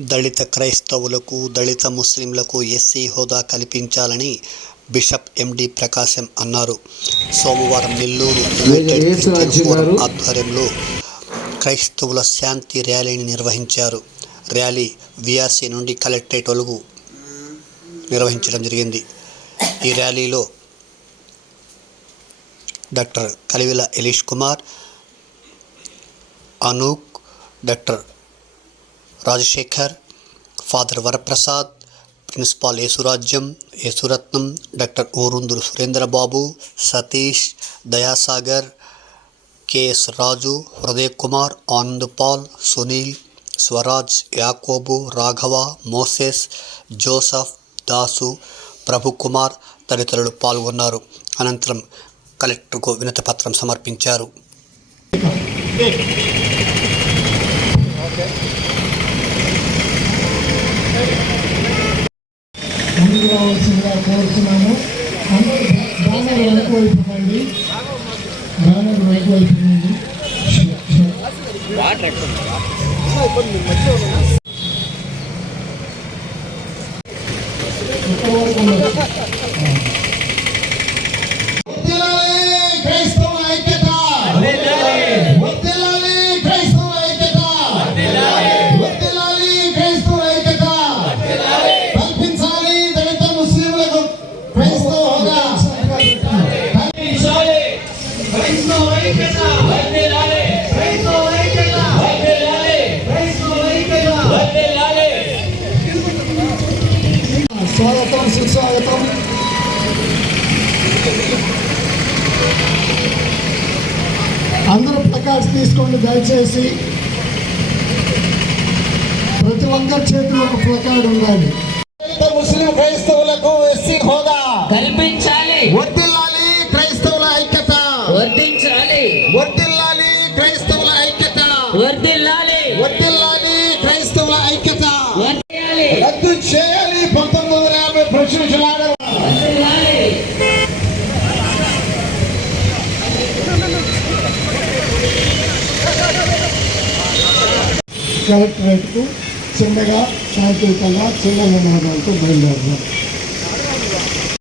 దళిత క్రైస్తవులకు దళిత ముస్లింలకు ఎస్సీ హోదా కల్పించాలని బిషప్ ఎండి ప్రకాశం అన్నారు. సోమవారం నెల్లూరు యునైటెడ్ క్రిస్టియన్ ఫోరం. ఆధ్వర్యంలో క్రైస్తవుల శాంతి ర్యాలీని నిర్వహించారు. ర్యాలీ విఆర్సీ నుండి కలెక్టరేట్ వరకు నిర్వహించడం జరిగింది. ఈ ర్యాలీలో doctor Kalivila Elish Kumar Anook doctor Rajasekhar father Varaprasad principal Yesurajyam Yesuratnam doctor Urundurru Surendrababu Satish Dayasagar KS Raju Hriday Kumar Anandpal Sunil Swaraj Yakobu Raghava Moses Joseph Dasu Prabhukumar తదితరులు పాల్గొన్నారు. అనంతరం కలెక్టర్కు వినతిపత్రం సమర్పించారు. ముందు రావాల్సిందిగా కోరుతున్నాము అందరూ బ్యానర్ వెనక వైపు రండి బ్యానర్ వెనక వైపు రండి ఇక్కడ వరకు స్వాగతం సుస్వాగతం. అందరూ ప్లకార్డ్స్ తీసుకోండి దయచేసి. ప్రతి ఒక్కరి చేతిలో ఒక ప్లకార్డ్ ఉండాలి. రద్దు చేయాలి. పంతొమ్మిది వందల యాభై ప్రశ్నించలాడ వర్ధిల్లాలి కలెక్టరేట్కు చిన్నగా శాంతియుతంగా చిన్న నినాదాలతో బయలుదేరుతాం